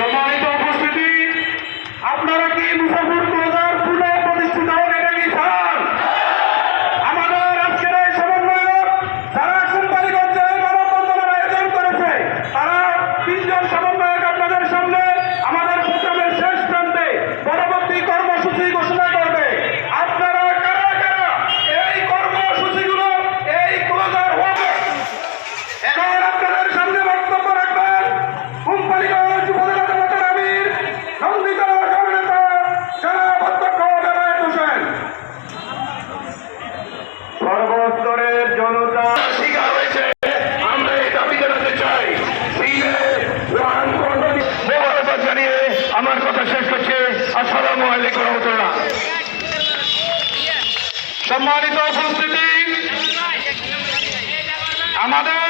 সম্মানিত উপস্থিতি আপনারা কি মুসাফির কোদার পুরা আমার কথা শেষ হচ্ছে আসসালামু আলাইকুম রহমতুল্লাহ। সম্মানিত উপস্থিতি। আমাদের